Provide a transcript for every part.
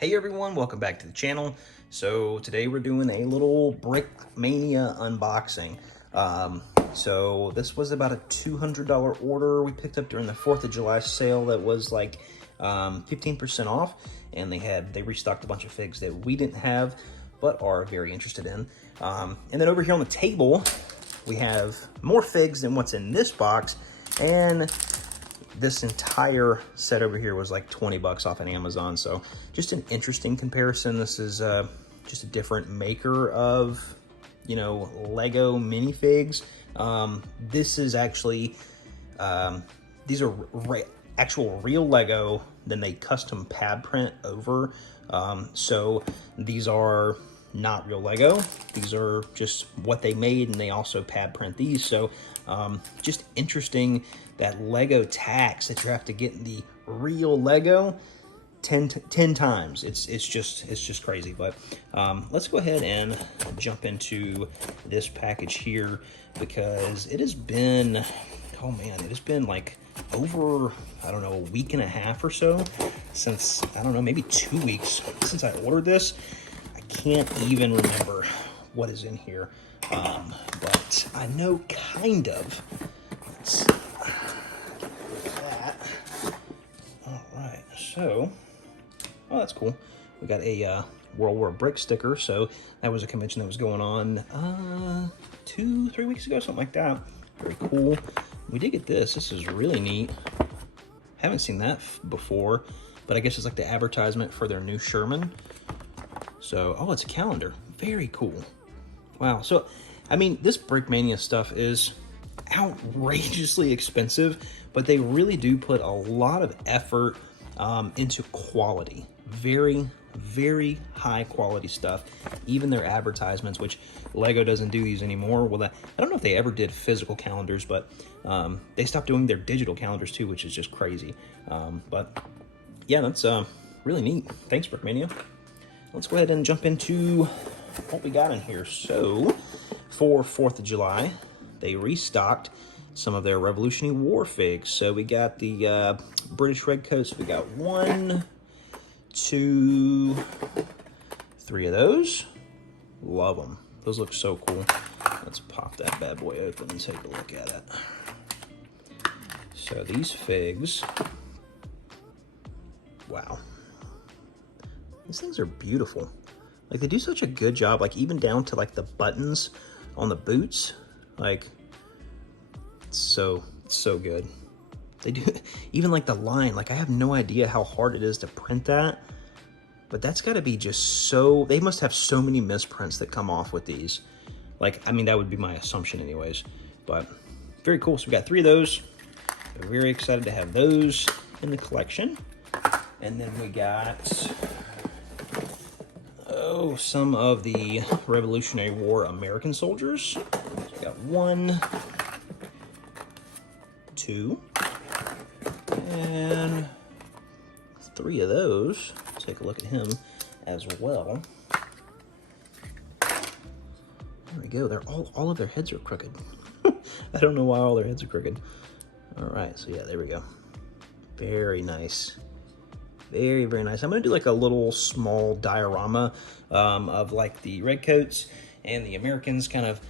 Hey everyone, welcome back to the channel. So today we're doing a little Brickmania unboxing. So this was about a $200 order we picked up during the 4th of July sale that was like 15% off, and they restocked a bunch of figs that we didn't have but are very interested in. And then over here on the table we have more figs than what's in this box, and this entire set over here was like 20 bucks off on Amazon. So just an interesting comparison. This is just a different maker of, Lego minifigs. This is actually, these are actual real Lego, then they custom pad print over. So these are not real Lego. These are just what they made, and they also pad print these. So just interesting that Lego tax that you have to get in the real Lego 10 times. It's just crazy. But let's go ahead and jump into this package here, because it has been, oh man, it has been like over, I don't know, a week and a half or so since, I don't know, maybe 2 weeks since I ordered this. I can't even remember what is in here, but I know kind of. Let's get rid of that. All right, so, oh, that's cool. We got a World War Brick sticker, so that was a convention that was going on 2-3 weeks ago, something like that. Very cool. We did get this. This is really neat. Haven't seen that before, but I guess it's like the advertisement for their new Sherman. So, oh, it's a calendar. Very cool. Wow. So, I mean, this Brickmania stuff is outrageously expensive, but they really do put a lot of effort into quality. Very, very high quality stuff. Even their advertisements, which Lego doesn't do these anymore. Well, I don't know if they ever did physical calendars, but they stopped doing their digital calendars too, which is just crazy. But yeah, that's really neat. Thanks, Brickmania. Let's go ahead and jump into what we got in here. So, for 4th of July, they restocked some of their Revolutionary War figs. So we got the British Redcoats. We got 1, 2, 3 of those. Love them. Those look so cool. Let's pop that bad boy open and take a look at it. So these figs, wow. These things are beautiful. Like, they do such a good job, like even down to like the buttons on the boots. Like, it's so good. They do, even like the line, like I have no idea how hard it is to print that, but that's gotta be just so, they must have so many misprints that come off with these. Like, I mean, that would be my assumption anyways, but very cool. So we got 3 of those. We're very excited to have those in the collection. And then we got, some of the Revolutionary War American soldiers. So we got 1, 2, and 3 of those. Take a look at him as well. There we go. They're all of their heads are crooked. I don't know why all their heads are crooked. All right, so yeah, there we go. Very nice. Very, very nice. I'm gonna do like a little small diorama of like the Redcoats and the Americans kind of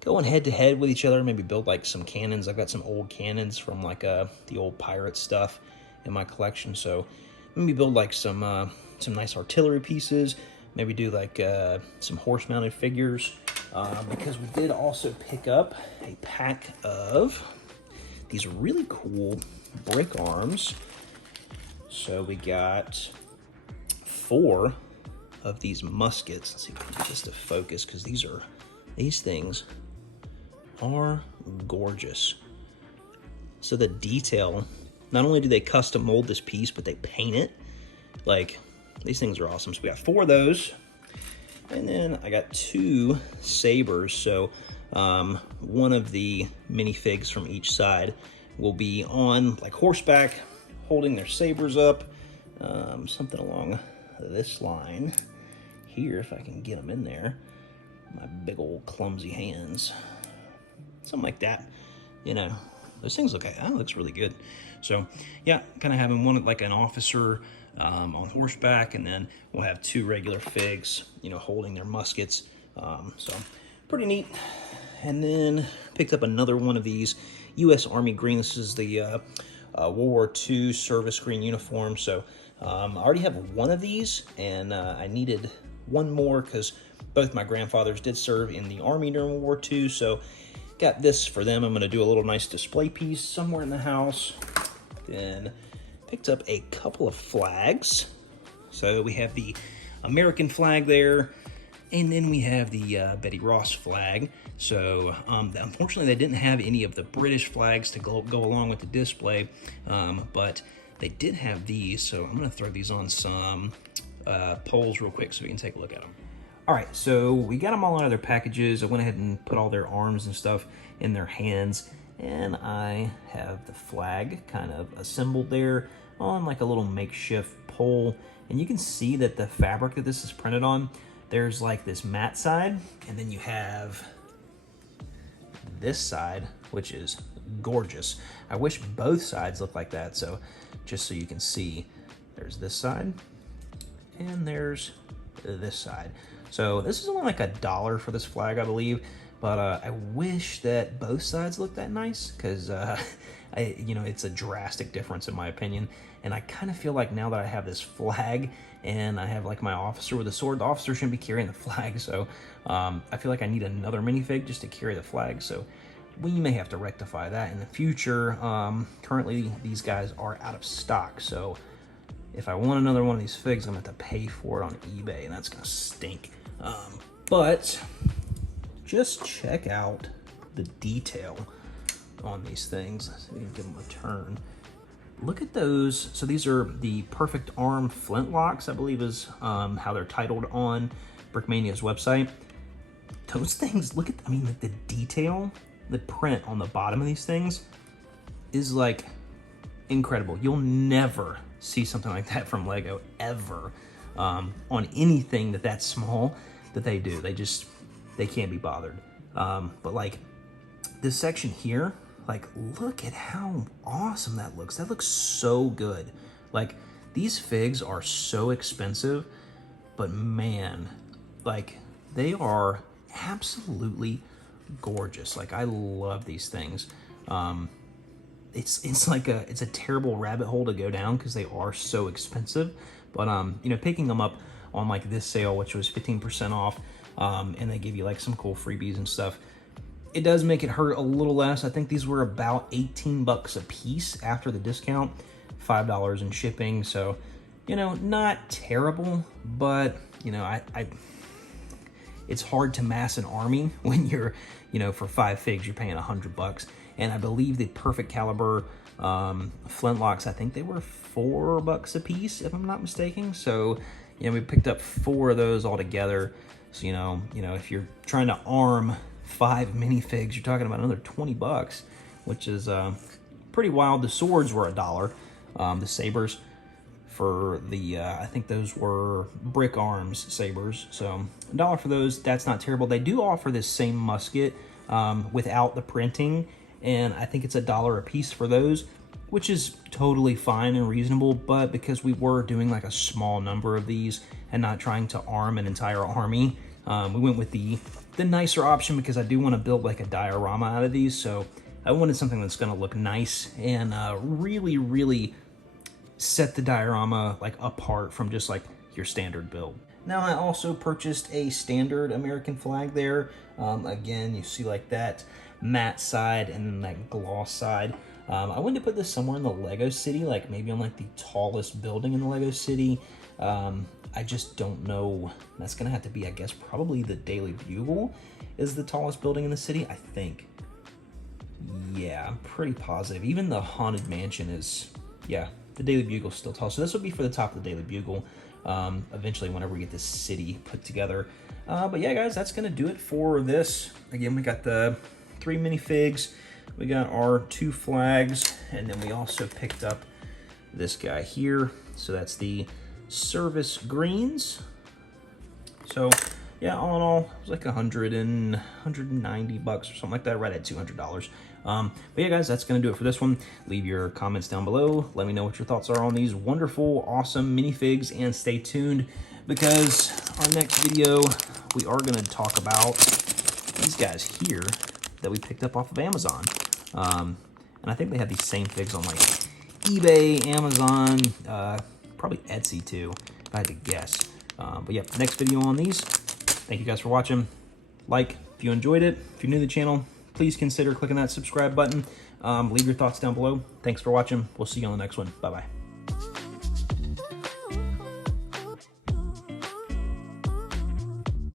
going head to head with each other. Maybe build like some cannons. I've got some old cannons from like the old pirate stuff in my collection. So maybe build like some nice artillery pieces. Maybe do like some horse-mounted figures, because we did also pick up a pack of these really cool brick arms. So we got 4 of these muskets. Let's see if I can get this to focus, because these things are gorgeous. So the detail, not only do they custom mold this piece, but they paint it. Like, these things are awesome. So we got 4 of those. And then I got 2 sabers. So one of the minifigs from each side will be on like horseback, holding their sabers up, something along this line here, if I can get them in there. My big old clumsy hands. Something like that. Those things look, that looks really good. So yeah, kind of having one like an officer on horseback, and then we'll have 2 regular figs, you know, holding their muskets. So pretty neat. And then picked up another one of these U.S. Army green. This is the World War II service green uniform. So I already have one of these, and I needed one more because both my grandfathers did serve in the Army during World War II. So got this for them. I'm going to do a little nice display piece somewhere in the house. Then picked up a couple of flags. So we have the American flag there, and then we have the Betty Ross flag. So unfortunately, they didn't have any of the British flags to go along with the display, but they did have these. So I'm going to throw these on some poles real quick so we can take a look at them. All right, so we got them all out of their packages. I went ahead and put all their arms and stuff in their hands, and I have the flag kind of assembled there on like a little makeshift pole. And you can see that the fabric that this is printed on, there's like this matte side, and then you have this side, which is gorgeous. I wish both sides looked like that. So just so you can see, there's this side and there's this side. So this is only like $1 for this flag, I believe, but I wish that both sides looked that nice, because you know, it's a drastic difference in my opinion. And I kind of feel like now that I have this flag and I have like my officer with a sword, the officer shouldn't be carrying the flag. So I feel like I need another minifig just to carry the flag. So we may have to rectify that in the future. Currently, these guys are out of stock. So if I want another one of these figs, I'm gonna have to pay for it on eBay, and that's gonna stink. But just check out the detail on these things. Let's see if we can give them a turn. Look at those. So these are the Perfect Arm flintlocks, I believe is how they're titled on Brickmania's website. Those things, look at, I mean, like the detail, the print on the bottom of these things is like incredible. You'll never see something like that from Lego ever on anything that's small that they do. They can't be bothered. But like this section here, like, look at how awesome that looks. That looks so good. Like, these figs are so expensive, but man, like, they are absolutely gorgeous. Like, I love these things. It's like it's a terrible rabbit hole to go down because they are so expensive. But you know, picking them up on like this sale, which was 15% off, and they give you like some cool freebies and stuff, it does make it hurt a little less. I think these were about 18 bucks a piece after the discount, $5 in shipping. So, you know, not terrible, but you know, it's hard to mass an army when you're, you know, for 5 figs, you're paying 100 bucks. And I believe the Perfect Caliber flintlocks, I think they were $4 a piece, if I'm not mistaken. So, you know, we picked up 4 of those all together. So, you know, if you're trying to arm 5 minifigs, you're talking about another 20 bucks, which is pretty wild. The swords were $1. The sabers for the, I think those were Brick Arms sabers. So $1 for those, that's not terrible. They do offer this same musket without the printing, and I think it's $1 a piece for those, which is totally fine and reasonable. But because we were doing like a small number of these and not trying to arm an entire army, we went with the nicer option because I do want to build like a diorama out of these. So I wanted something that's going to look nice and really, really set the diorama like apart from just like your standard build. Now I also purchased a standard American flag there. Again, you see like that matte side and then that gloss side. I wanted to put this somewhere in the Lego City, like maybe on like the tallest building in the Lego City. I just don't know. That's gonna have to be, I guess, probably the Daily Bugle is the tallest building in the city, I think. Yeah, I'm pretty positive. Even the Haunted Mansion is, yeah, the Daily Bugle's still tall. So this will be for the top of the Daily Bugle eventually whenever we get this city put together. But yeah, guys, that's gonna do it for this. Again, we got the 3 minifigs, we got our 2 flags, and then we also picked up this guy here. So that's the service greens. So yeah, all in all, it was like 190 bucks or something like that, right at $200. But yeah, guys, that's going to do it for this one. Leave your comments down below. Let me know what your thoughts are on these wonderful, awesome minifigs, and stay tuned because our next video, we are going to talk about these guys here that we picked up off of Amazon. And I think they have these same figs on like eBay, Amazon, probably Etsy too, if I had to guess. But yeah, next video on these. Thank you guys for watching. Like if you enjoyed it. If you're new to the channel, please consider clicking that subscribe button. Leave your thoughts down below. Thanks for watching. We'll see you on the next one. Bye-bye.